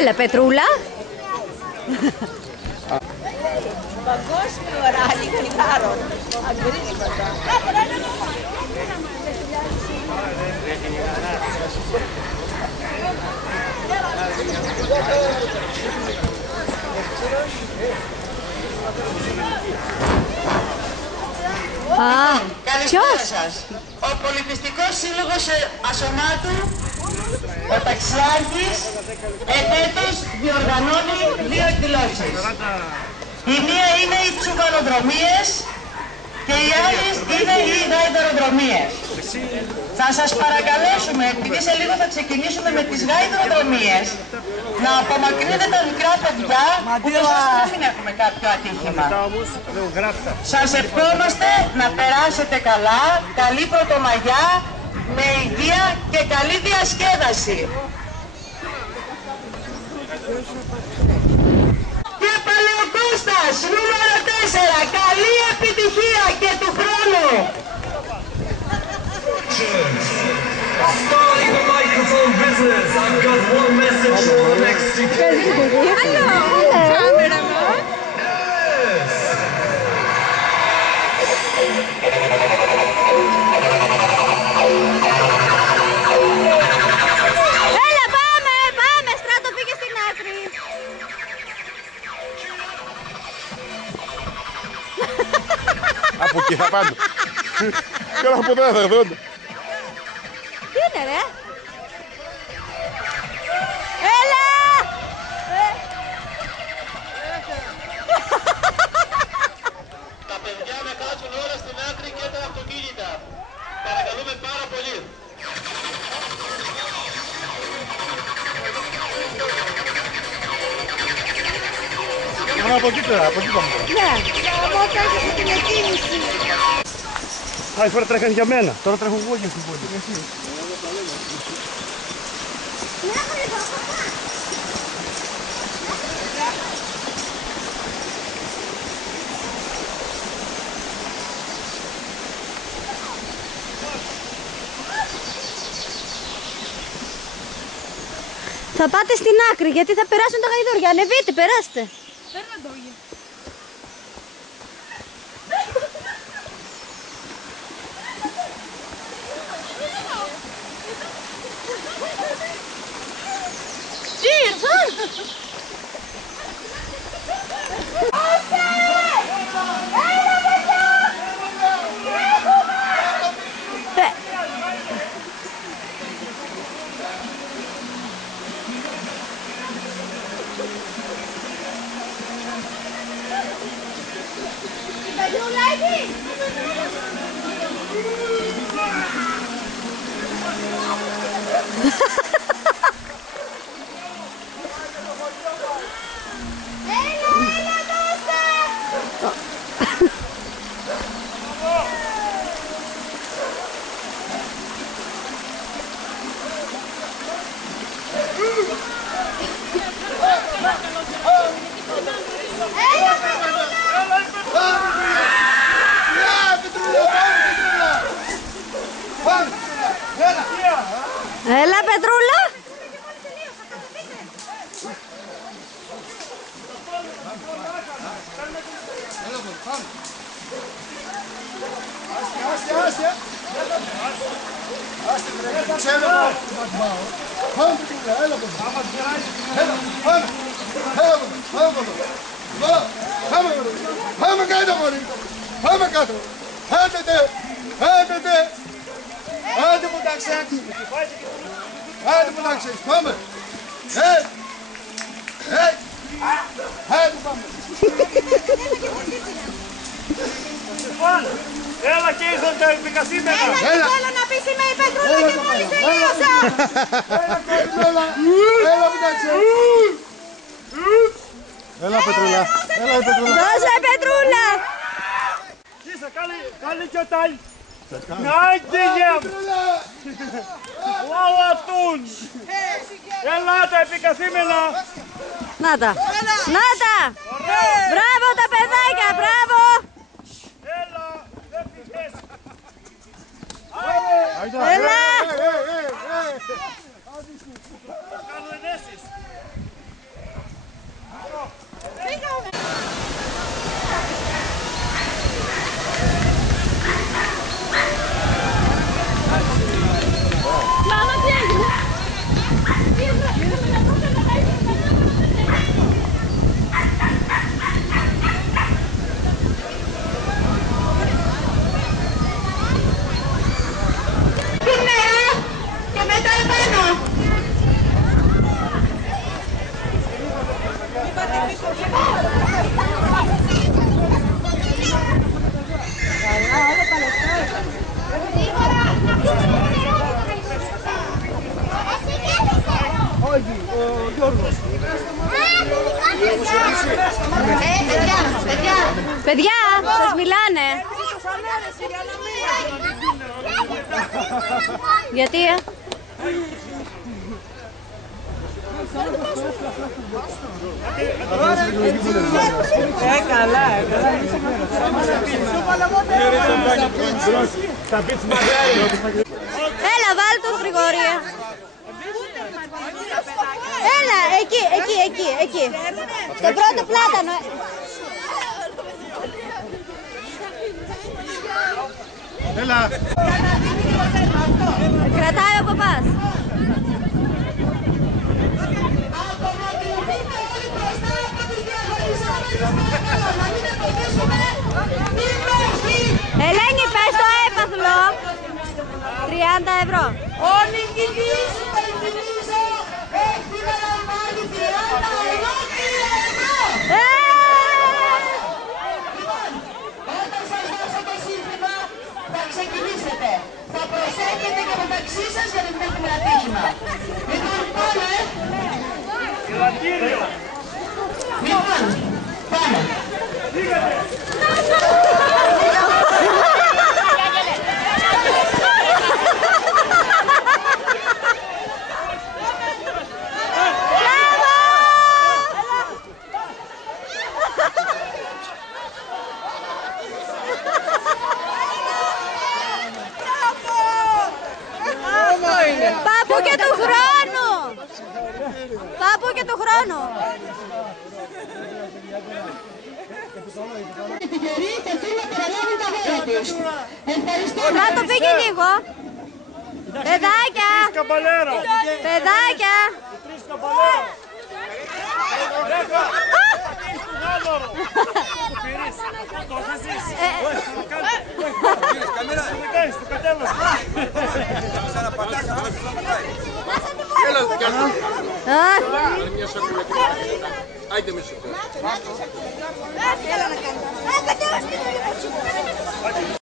Έλα, Πετρούλα. Παγκόσμιο ράλι κιθάρων. Καλησπέρα σας. Ο Πολιτιστικός Σύλλογος Ασωμάτου, ο Ταξιάρχης, ετέτος διοργανώνει δύο εκδηλώσεις. Η μία είναι οι τσουβαλοδρομίες και οι άλλες είναι οι γαϊδαροδρομίες. Θα σας παρακαλέσουμε, επειδή σε λίγο θα ξεκινήσουμε με τις γαϊδαροδρομίες, να απομακρύνετε τα μικρά παιδιά, ούτως ώστε να μην έχουμε κάποιο ατύχημα. Σας ευχόμαστε να περάσετε καλά, καλή Πρωτομαγιά, με υγεία και καλή διασκέδαση. Και Παλαιοκώστας, νούμερο 4, καλή επιτυχία και του χρόνου. Starting the microphone business, I've got one message for the next decade. Hello, cameraman. Yes. Έλα, πάμε, Στράτο, πήγε στην άκρη. Από εκεί θα πάνε. Και από εδώ θα έρθουν. Τι είναι, ρε? Έλα! Τα παιδιά να κάτσουν όλα στην άκρη και τα αυτοκίνητα. Παρακαλούμε πάρα πολύ. Από εκεί τώρα, από εκεί πάμε. Ναι, από κάτω την εκκίνηση. Άλλη φορά τρέχανε για μένα, τώρα τρέχω εγώ για την πόλη. Θα πάτε στην άκρη γιατί θα περάσουν τα γαϊδούρια. Ανεβείτε, περάστε. Τι ήρθαν! Έλα, Πετρούλα. Πάμε κάτω, μωρί. Πάμε κάτω. Άντε. Άντε μου ταξάκι. Άντε μου ταξάκι. Πάμε. Άντε πάμε. Έλα και ήρθαν τα επικασίμενα. Έλα, θέλω να πεις είμαι η Πετρούλα και μόλις τελείωσα. Έλα μου ταξάκι. Έλα Πετρούλα. Δώσε, Πετρούλα. Είσαι καλή και τάι. Νάγκηγεμ. Λαλατούν. Ελάτε επικασίμενα. Να τα. Μπράβο τα παιδάκια, μπράβο. Έλα, δεν πηγές. Έλα! Μάμα, τι έγινε? Και μετά επάνω. Όχι, ο Γιώργος. Παιδιά, σας μιλάνε. Γιατί, Έλα, βάλ' το Γρηγόρη. Έλα, εκεί. Στο πρώτο πλάτανο. Έλα. Κρατάει ο παπάς. Ελένη, πες το έπαθλο. 30 ευρώ. Ο νικητής, υπενθυμίζω, έχει να λαμβάνει 30 ολόκληρα ευρώ. Λοιπόν, όταν σας δώσω το σύνθημα, θα ξεκινήσετε. Θα προσέχετε και μεταξύ σας για να μην έχουμε ατύχημα. Λοιπόν, πάμε. Λοιπόν, πάμε. Πάπου και του χρόνου! Πάπου και του χρόνου! Να το πήγε λίγο! Παιδάκια! Παιδάκια! Άιντε με σου.